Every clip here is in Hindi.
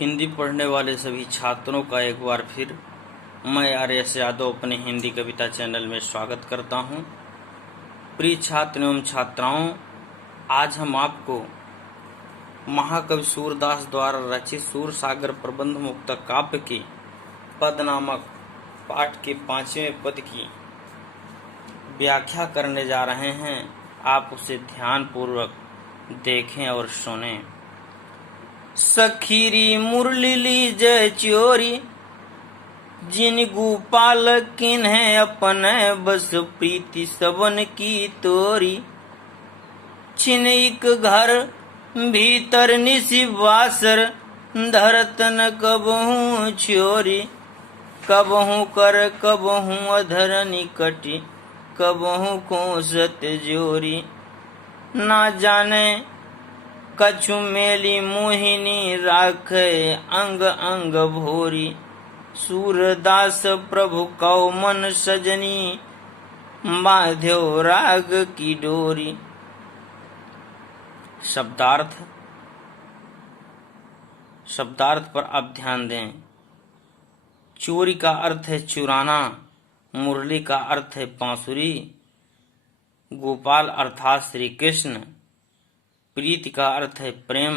हिंदी पढ़ने वाले सभी छात्रों का एक बार फिर मैं आर.एस. यादव अपने हिंदी कविता चैनल में स्वागत करता हूं। प्रिय छात्र एवं छात्राओं, आज हम आपको महाकवि सूरदास द्वारा रचित सूरसागर प्रबंध मुक्तक काव्य के पद नामक पाठ के 5वें पद की व्याख्या करने जा रहे हैं। आप उसे ध्यानपूर्वक देखें और सुनें। सखीरी मुरली ली जय चोरी, जिन गोपाल किन्हें अपने बस प्रीति सबन की तोरी। छिन एक घर भीतर निसी वासर, धरत न कबहू छोरी। कबहू कर कबहू अधर निकटी, कबहू को सत जोरी। ना जाने कछु मेली मोहिनी, राखे अंग अंग भोरी। सूरदास प्रभु कौ मन सजनी, बांध्यो राग की डोरी। शब्दार्थ पर आप ध्यान दें। चोरी का अर्थ है चुराना, मुरली का अर्थ है बांसुरी, गोपाल अर्थात श्री कृष्ण, प्रीति का अर्थ है प्रेम,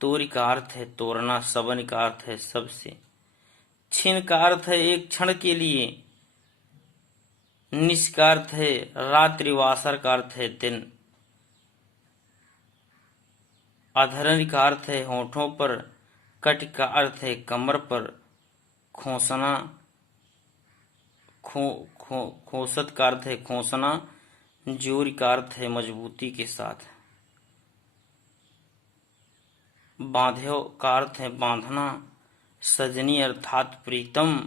तोरी का अर्थ है तोड़ना, सबन का अर्थ है सबसे, छिन का अर्थ है एक क्षण के लिए, निश का अर्थ है रात्रि, वासर का अर्थ है दिन, अधरण का अर्थ है होठों पर, कट का अर्थ है कमर पर, खोसना खोसत का अर्थ है खोसना, जोरी का अर्थ है मजबूती के साथ, बांध्यो का अर्थ है बांधना, सजनी अर्थात प्रीतम,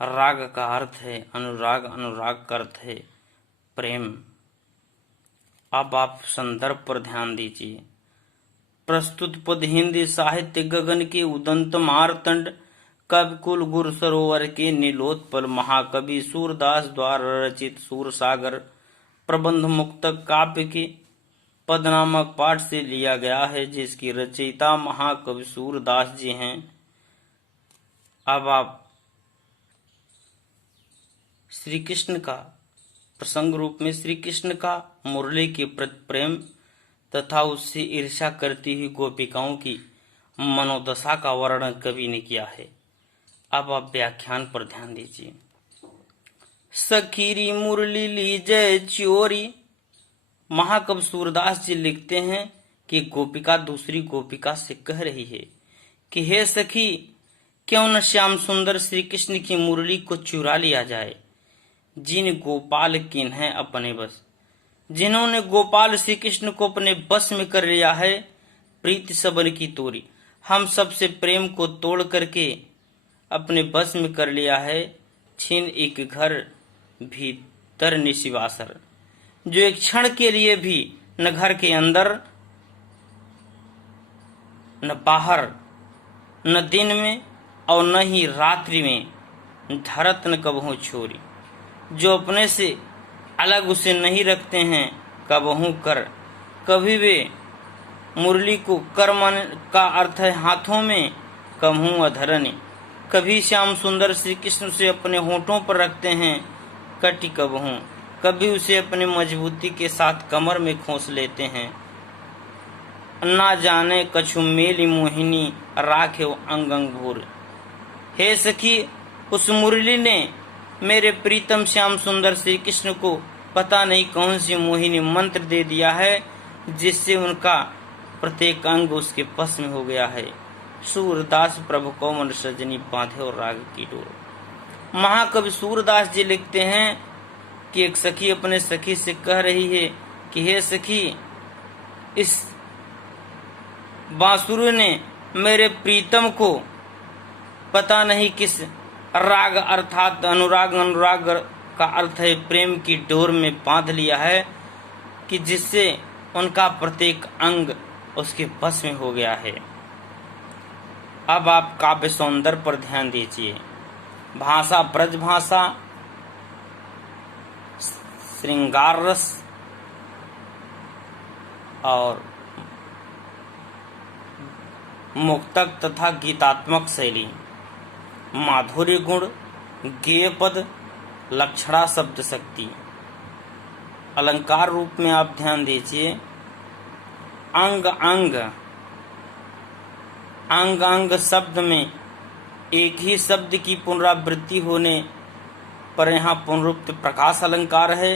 राग का अर्थ है अनुराग, अनुराग का अर्थ है प्रेम। अब आप संदर्भ पर ध्यान दीजिए। प्रस्तुत पद हिंदी साहित्य गगन के उदंत मारतंड, कविकुल गुरु सरोवर के नीलोत्पल महाकवि सूरदास द्वारा रचित सूरसागर प्रबंध मुक्तक काव्य के पद नामक पाठ से लिया गया है, जिसकी रचयिता महाकवि सूरदास जी हैं। अब आप श्री कृष्ण का प्रसंग रूप में श्री कृष्ण का मुरली के प्रति प्रेम तथा उससे ईर्ष्या करती हुई गोपिकाओं की मनोदशा का वर्णन कवि ने किया है। अब आप व्याख्यान पर ध्यान दीजिए। सखीरी मुरली ली जय चोरी। महाकवि सूरदास जी लिखते हैं कि गोपिका दूसरी गोपिका से कह रही है कि हे सखी, क्यों न श्याम सुंदर श्री कृष्ण की मुरली को चुरा लिया जाए। जिन गोपाल किन्हें अपने बस, जिन्होंने गोपाल श्री कृष्ण को अपने बस में कर लिया है, प्रीति सबन की तोरी, हम सबसे प्रेम को तोड़ करके अपने बस में कर लिया है। छीन एक घर भीतर निशिवासर, जो एक क्षण के लिए भी न घर के अंदर न बाहर, न दिन में और न ही रात्रि में, धरत न कबहू छोरी, जो अपने से अलग उसे नहीं रखते हैं। कबहू कर, कभी वे मुरली को कर मन का अर्थ है हाथों में, कबहू अधरनी, कभी श्याम सुंदर श्री कृष्ण से अपने होठों पर रखते हैं। कटी कबहू, कभी उसे अपने मजबूती के साथ कमर में खोस लेते हैं। ना जाने कछु मेली मोहिनी, राखे अंग अंग भूर। हे सखी, उस मुरली ने मेरे प्रीतम श्याम सुंदर श्री कृष्ण को पता नहीं कौन सी मोहिनी मंत्र दे दिया है, जिससे उनका प्रत्येक अंग उसके बस में हो गया है। सूरदास प्रभु को मन सजनी, बांधे और राग की डोर। महाकवि सूरदास जी लिखते हैं कि एक सखी अपने सखी से कह रही है कि हे सखी, इस बांसुरी ने मेरे प्रीतम को पता नहीं किस राग अर्थात अनुराग, अनुराग का अर्थ है प्रेम की डोर में बांध लिया है, कि जिससे उनका प्रत्येक अंग उसके बस में हो गया है। अब आप काव्य सौंदर्य पर ध्यान दीजिए। भाषा ब्रज भाषा, श्रृंगार रस और मुक्तक तथा गीतात्मक शैली, माधुर्य गुण, गेय पद, लक्षणा शब्द शक्ति। अलंकार रूप में आप ध्यान दीजिए, अंग अंग, अंग अंग शब्द में एक ही शब्द की पुनरावृत्ति होने पर यहाँ पुनरुक्त प्रकाश अलंकार है।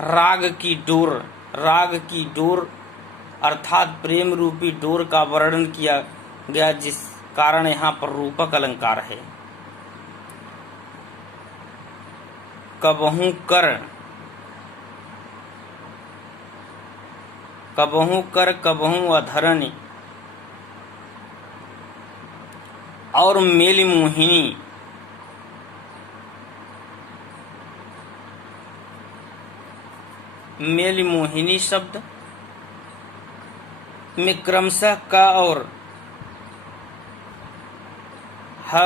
राग की डोर, राग की डोर अर्थात प्रेम रूपी डोर का वर्णन किया गया, जिस कारण यहाँ पर रूपक अलंकार है। कबहू कर, कबहू कर कबहू अधरन, और मेली मोहिनी, मेली मोहिनी शब्द में क्रमशः क और ह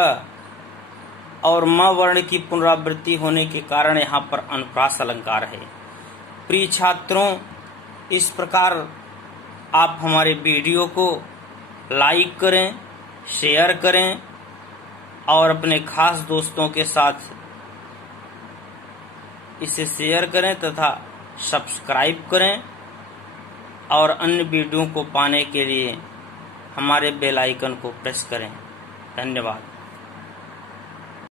और म वर्ण की पुनरावृत्ति होने के कारण यहाँ पर अनुप्रास अलंकार है। प्रिय छात्रों, इस प्रकार आप हमारे वीडियो को लाइक करें, शेयर करें और अपने खास दोस्तों के साथ इसे शेयर करें तथा सब्सक्राइब करें, और अन्य वीडियो को पाने के लिए हमारे बेल आइकन को प्रेस करें। धन्यवाद।